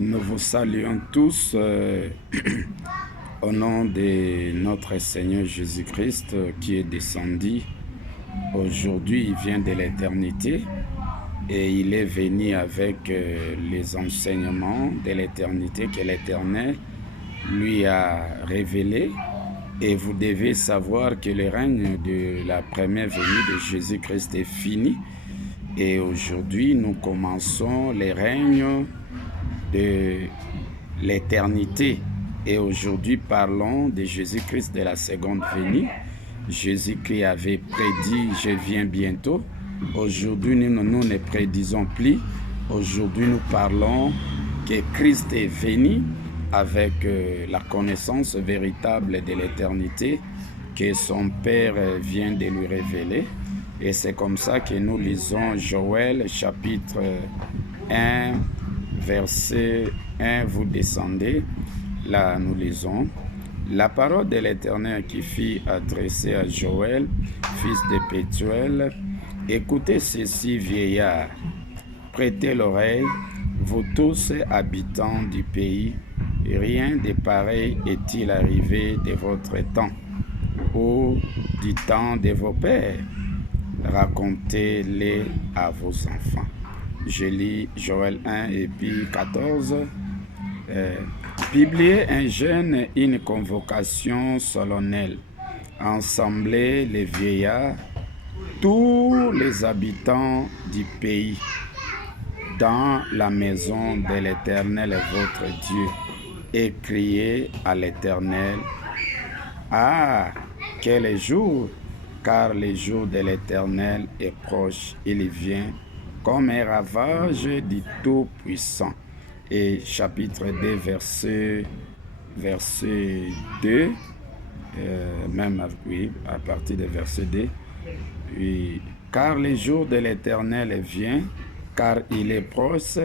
Nous vous saluons tous au nom de notre Seigneur Jésus-Christ qui est descendu. Aujourd'hui, il vient de l'éternité et il est venu avec les enseignements de l'éternité que l'Éternel lui a révélés. Et vous devez savoir que le règne de la première venue de Jésus-Christ est fini. Et aujourd'hui, nous commençons le règne de l'éternité. Et aujourd'hui, parlons de Jésus-Christ de la seconde venue. Jésus-Christ avait prédit « Je viens bientôt ». Aujourd'hui, nous ne prédisons plus. Aujourd'hui, nous parlons que Christ est venu avec la connaissance véritable de l'éternité que son Père vient de lui révéler. Et c'est comme ça que nous lisons Joël chapitre 1, verset 1, vous descendez. Là, nous lisons. La parole de l'Éternel qui fut adressée à Joël, fils de Pétuel. Écoutez ceci, vieillards, prêtez l'oreille, vous tous habitants du pays. Rien de pareil est-il arrivé de votre temps ou du temps de vos pères. Racontez-les à vos enfants. Je lis Joël 1 et puis 14. Publiez un jeûne, une convocation solennelle. Assemblez les vieillards, tous les habitants du pays, dans la maison de l'Éternel votre Dieu, et criez à l'Éternel. Ah, quel jour! Car le jour de l'Éternel est proche, il vient comme un ravage du Tout-Puissant. Et chapitre 2, verset 2, à partir de verset 2, oui, car le jour de l'Éternel vient, car il est proche,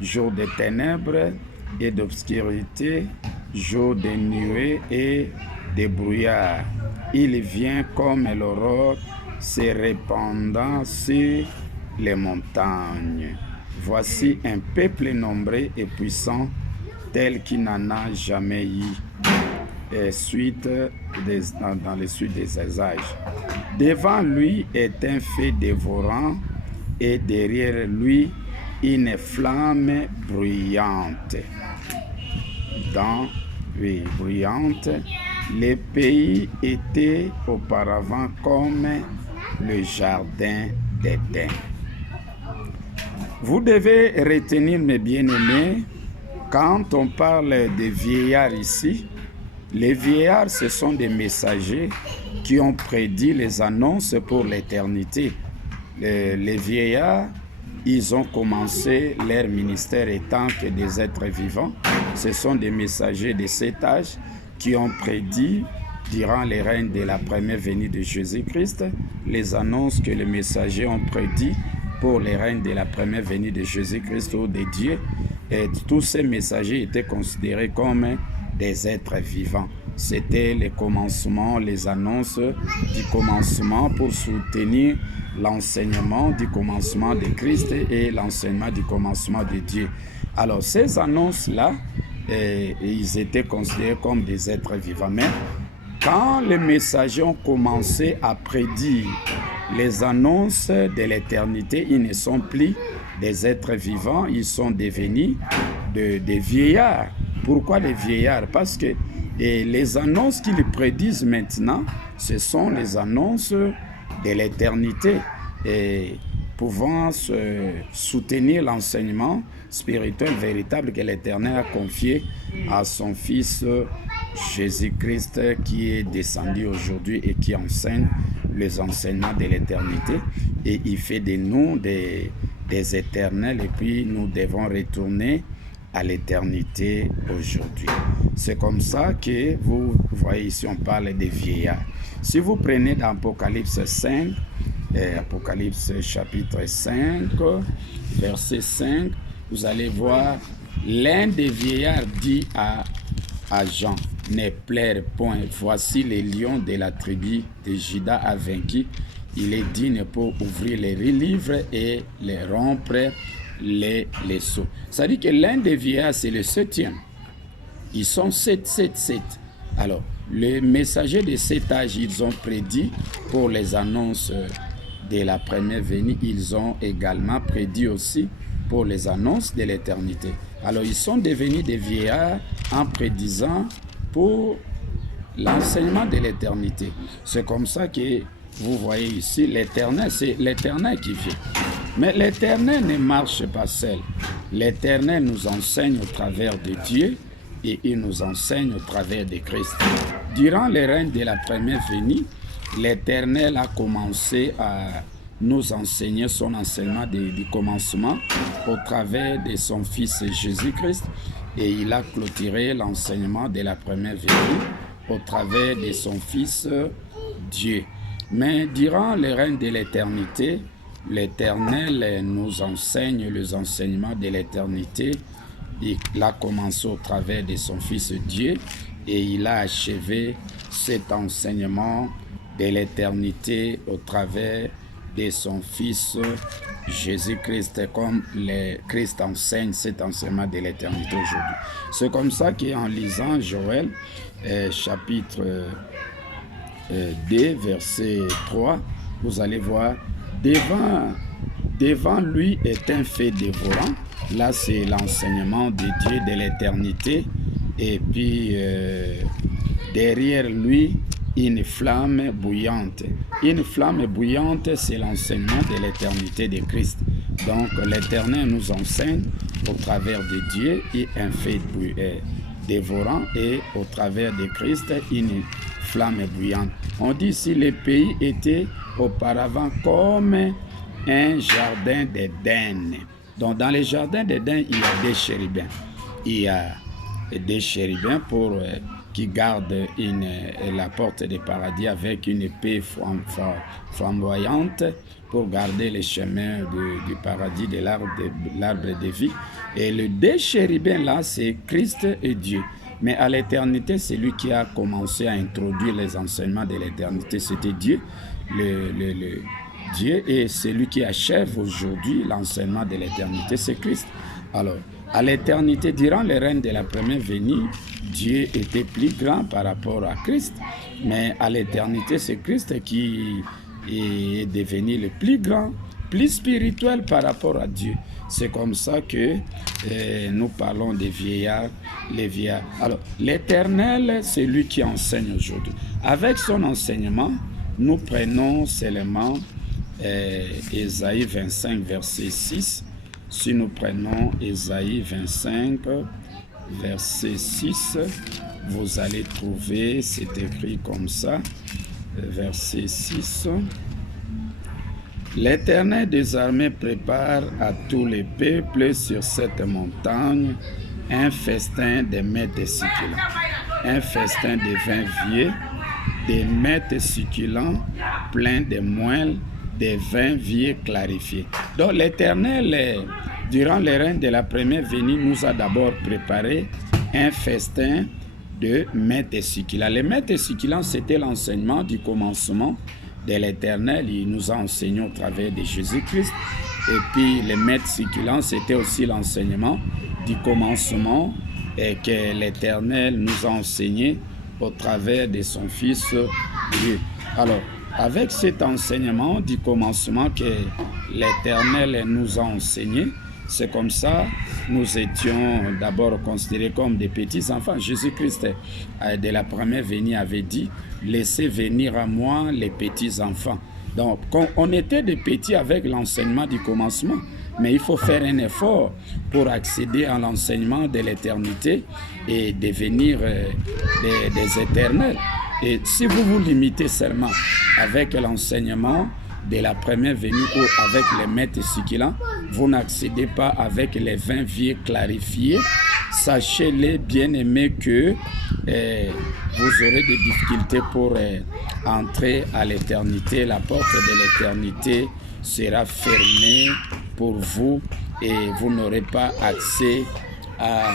jour de ténèbres et d'obscurité, jour de nuées et de brouillard. Il vient comme l'aurore se répandant sur les montagnes. Voici un peuple nombreux et puissant tel qu'il n'en a jamais eu dans les suites des âges. Devant lui est un feu dévorant et derrière lui une flamme bruyante. Bruyante. Les pays étaient auparavant comme le jardin d'Éden. Vous devez retenir, mes bien-aimés, quand on parle de vieillards ici, les vieillards, ce sont des messagers qui ont prédit les annonces pour l'éternité. Les vieillards, ils ont commencé leur ministère étant que des êtres vivants. Ce sont des messagers de cet âge qui ont prédit, durant les règnes de la première venue de Jésus-Christ, les annonces que les messagers ont prédit pour les règnes de la première venue de Jésus-Christ ou de Dieu. Et tous ces messagers étaient considérés comme des êtres vivants. C'était les commencements, les annonces du commencement pour soutenir l'enseignement du commencement de Christ et l'enseignement du commencement de Dieu. Alors ces annonces-là, ils étaient considérés comme des êtres vivants. Mais quand les messagers ont commencé à prédire les annonces de l'éternité, ils ne sont plus des êtres vivants, ils sont devenus des vieillards. Pourquoi les vieillards? Parce que les annonces qu'ils prédisent maintenant, ce sont les annonces de l'éternité, et pouvant soutenir l'enseignement spirituel véritable que l'Éternel a confié à son Fils Jésus-Christ qui est descendu aujourd'hui et qui enseigne les enseignements de l'éternité. Et il fait de nous des éternels, et puis nous devons retourner à l'éternité aujourd'hui. C'est comme ça que vous voyez ici, on parle des vieillards. Si vous prenez dans Apocalypse 5, Apocalypse chapitre 5, verset 5, vous allez voir l'un des vieillards dit à Jean, ne pleure point, voici les lions de la tribu de Juda a vaincu. Il est digne pour ouvrir les livres et les rompre les sceaux. C'est-à-dire que l'un des vieillards, c'est le 7e. Ils sont 7. Alors, les messagers de cet âge, ils ont prédit pour les annonces de la première venue. Ils ont également prédit aussi pour les annonces de l'éternité. Alors, ils sont devenus des vieillards en prédisant pour l'enseignement de l'éternité. C'est comme ça que vous voyez ici, l'éternel, c'est l'éternel qui vient. Mais l'éternel ne marche pas seul. L'éternel nous enseigne au travers de Dieu et il nous enseigne au travers de Christ. Durant le règne de la première venue, l'éternel a commencé à nous enseigner son enseignement du commencement au travers de son Fils Jésus-Christ et il a clôturé l'enseignement de la première venue au travers de son Fils Dieu. Mais durant le règne de l'éternité, l'Éternel nous enseigne les enseignements de l'éternité. Il a commencé au travers de son Fils Dieu et il a achevé cet enseignement de l'éternité au travers de son Fils Jésus-Christ, comme le Christ enseigne cet enseignement de l'éternité aujourd'hui. C'est comme ça qu'en lisant Joël, chapitre 2, verset 3, vous allez voir, devant lui est un feu dévorant. Là, c'est l'enseignement de Dieu de l'éternité. Et puis, derrière lui, une flamme bouillante. Une flamme bouillante, c'est l'enseignement de l'éternité de Christ. Donc, l'Éternel nous enseigne au travers de Dieu et un feu dévorant et au travers de Christ, une flamme bouillante. On dit ici, le pays était auparavant comme un jardin d'Éden. Donc, dans les jardins d'Éden, il y a des chérubins. Il y a des chérubins qui gardent la porte des paradis avec une épée flamboyante pour garder les chemins du paradis, de l'arbre de vie. Et les deux chérubins là, c'est Christ et Dieu. Mais à l'éternité, c'est lui qui a commencé à introduire les enseignements de l'éternité. C'était Dieu, Dieu, et c'est lui qui achève aujourd'hui l'enseignement de l'éternité, c'est Christ. Alors, à l'éternité, durant le règne de la première venue, Dieu était plus grand par rapport à Christ. Mais à l'éternité, c'est Christ qui est devenu le plus grand, plus spirituel par rapport à Dieu. C'est comme ça que nous parlons des vieillards, les vieillards. Alors, l'Éternel, c'est lui qui enseigne aujourd'hui. Avec son enseignement, nous prenons seulement Ésaïe 25, verset 6. Si nous prenons Ésaïe 25, verset 6, vous allez trouver, c'est écrit comme ça, verset 6. L'Éternel des armées prépare à tous les peuples sur cette montagne un festin de mets succulents, un festin de vin vieux, des mets succulents pleins de moelle, des vins vieux clarifiés. Donc l'Éternel, durant le règne de la première venue, nous a d'abord préparé un festin de mets succulents. Les mets succulents, c'était l'enseignement du commencement de l'Éternel. Il nous a enseigné au travers de Jésus-Christ. Et puis les mets succulents, c'était aussi l'enseignement du commencement et que l'Éternel nous a enseigné au travers de son Fils Dieu. Alors, avec cet enseignement du commencement que l'Éternel nous a enseigné, c'est comme ça nous étions d'abord considérés comme des petits-enfants. Jésus-Christ, de la première venue, avait dit « Laissez venir à moi les petits-enfants ». Donc, on était des petits avec l'enseignement du commencement, mais il faut faire un effort pour accéder à l'enseignement de l'éternité et devenir des éternels. Et si vous vous limitez seulement avec l'enseignement de la première venue ou avec les mets succulents, vous n'accédez pas avec les vins vieux clarifiés. Sachez-les, bien-aimés, que vous aurez des difficultés pour entrer à l'éternité. La porte de l'éternité sera fermée pour vous et vous n'aurez pas accès à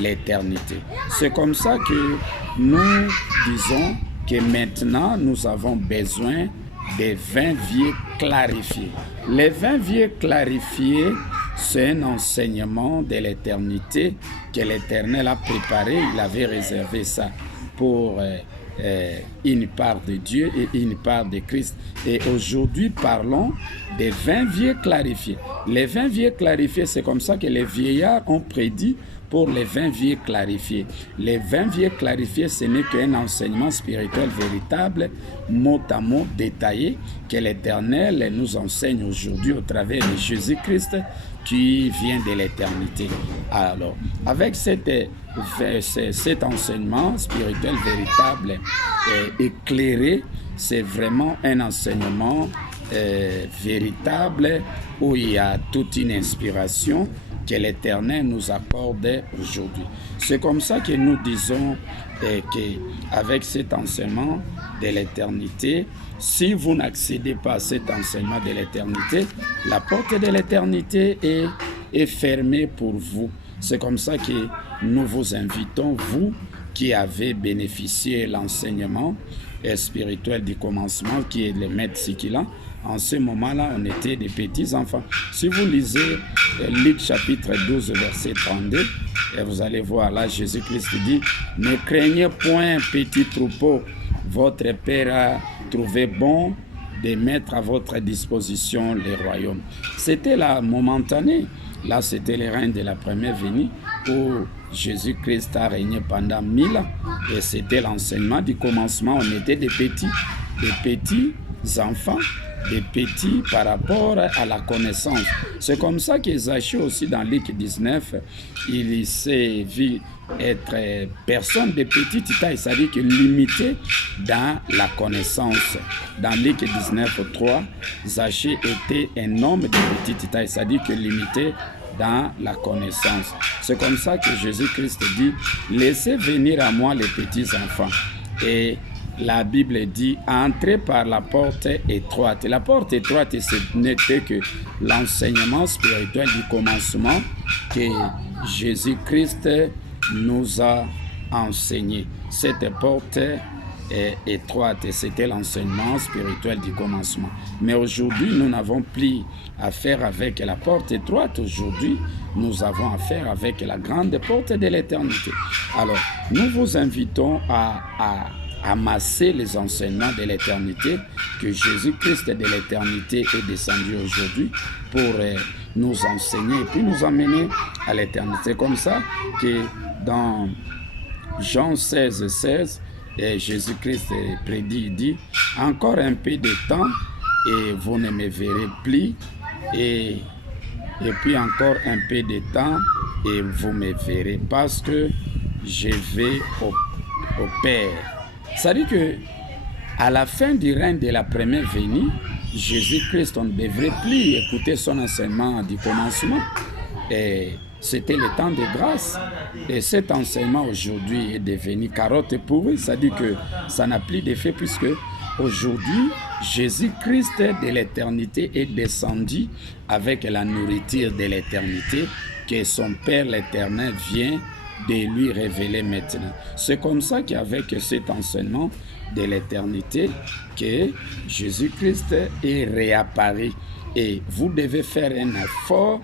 l'éternité. C'est comme ça que nous disons que maintenant nous avons besoin des vins vieux clarifiés. Les vins vieux clarifiés c'est un enseignement de l'éternité que l'Éternel a préparé. Il avait réservé ça pour une part de Dieu et une part de Christ. Et aujourd'hui, parlons des 20 vieux clarifiés. Les 20 vieux clarifiés, c'est comme ça que les vieillards ont prédit pour les 20 vieux clarifiés. Les 20 vieux clarifiés, ce n'est qu'un enseignement spirituel véritable, mot à mot détaillé, que l'Éternel nous enseigne aujourd'hui au travers de Jésus-Christ qui vient de l'éternité. Alors, avec cet enseignement spirituel véritable éclairé, c'est vraiment un enseignement véritable où il y a toute une inspiration que l'Éternel nous accorde aujourd'hui. C'est comme ça que nous disons qu'avec cet enseignement de l'éternité, si vous n'accédez pas à cet enseignement de l'éternité, la porte de l'éternité est fermée pour vous. C'est comme ça que nous vous invitons, vous qui avez bénéficié de l'enseignement spirituel du commencement, qui est le maître Sikilan. En ce moment-là, on était des petits enfants. Si vous lisez Luc chapitre 12, verset 32, et vous allez voir là, Jésus-Christ dit, « Ne craignez point, petit troupeau, votre Père a trouvé bon de mettre à votre disposition les royaumes. » C'était là momentané. Là, c'était le règne de la première venue où Jésus-Christ a régné pendant 1000 ans. Et c'était l'enseignement du commencement. On était des petits enfants, des petits par rapport à la connaissance. C'est comme ça que Zaché aussi dans Luc 19, il s'est vu être personne de petite taille, c'est-à-dire que limité dans la connaissance. Dans Luc 19, 3, Zaché était un homme de petite taille, c'est-à-dire que limité dans la connaissance. C'est comme ça que Jésus-Christ dit, laissez venir à moi les petits enfants. Et la Bible dit, entrez par la porte étroite. La porte étroite, ce n'était que l'enseignement spirituel du commencement que Jésus-Christ nous a enseigné. Cette porte étroite, c'était l'enseignement spirituel du commencement. Mais aujourd'hui, nous n'avons plus affaire avec la porte étroite. Aujourd'hui, nous avons affaire avec la grande porte de l'éternité. Alors, nous vous invitons à amasser les enseignements de l'éternité, que Jésus-Christ de l'éternité est descendu aujourd'hui pour nous enseigner et puis nous emmener à l'éternité. C'est comme ça que dans Jean 16, 16, Jésus-Christ prédit, il dit, encore un peu de temps et vous ne me verrez plus, et puis encore un peu de temps et vous me verrez, parce que je vais au Père. C'est-à-dire que à la fin du règne de la première venue, Jésus-Christ, on ne devrait plus écouter son enseignement du commencement. Et c'était le temps de grâce. Et cet enseignement aujourd'hui est devenu carotte pourrie. C'est-à-dire que ça n'a plus d'effet puisque aujourd'hui, Jésus-Christ de l'éternité est descendu avec la nourriture de l'éternité que son Père l'éternel vient de lui révéler maintenant. C'est comme ça qu'avec cet enseignement de l'éternité que Jésus-Christ est réapparu. Et vous devez faire un effort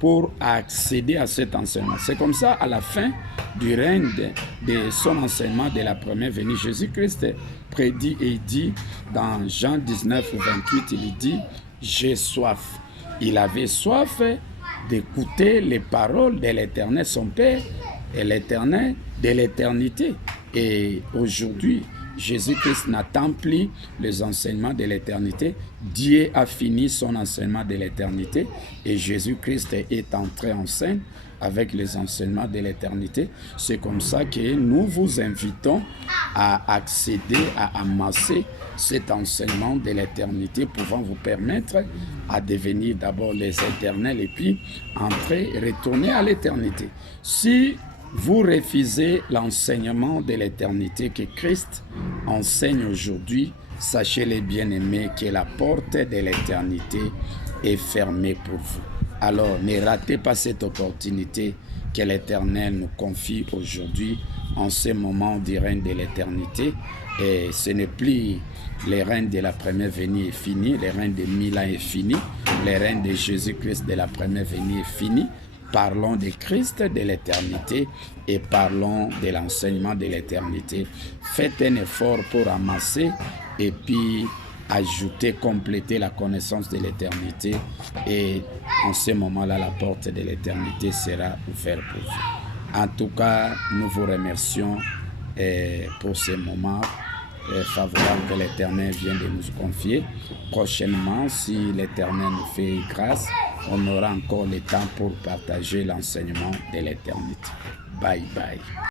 pour accéder à cet enseignement. C'est comme ça, à la fin du règne de son enseignement de la première venue, Jésus-Christ prédit et dit dans Jean 19, 28, il dit « J'ai soif ». Il avait soif d'écouter les paroles de l'Éternel, son Père, et l'Éternel de l'éternité. Et aujourd'hui, Jésus-Christ n'attend plus les enseignements de l'éternité. Dieu a fini son enseignement de l'éternité et Jésus-Christ est entré en scène avec les enseignements de l'éternité. C'est comme ça que nous vous invitons à accéder, à amasser cet enseignement de l'éternité pouvant vous permettre à devenir d'abord les éternels et puis entrer, retourner à l'éternité. Si vous refusez l'enseignement de l'éternité que Christ enseigne aujourd'hui, sachez-les bien-aimés que la porte de l'éternité est fermée pour vous. Alors ne ratez pas cette opportunité que l'Éternel nous confie aujourd'hui en ce moment du règne de l'éternité Et ce n'est plus le règne de la première venue est fini, le règne de 1000 ans est fini, le règne de Jésus-Christ de la première venue est fini. Parlons de Christ de l'éternité et parlons de l'enseignement de l'éternité. Faites un effort pour amasser et puis ajouter, compléter la connaissance de l'éternité. Et en ce moment-là, la porte de l'éternité sera ouverte pour vous. En tout cas, nous vous remercions pour ce moment favorable que l'Éternel vient de nous confier. Prochainement, si l'Éternel nous fait grâce, on aura encore le temps pour partager l'enseignement de l'éternité. Bye bye.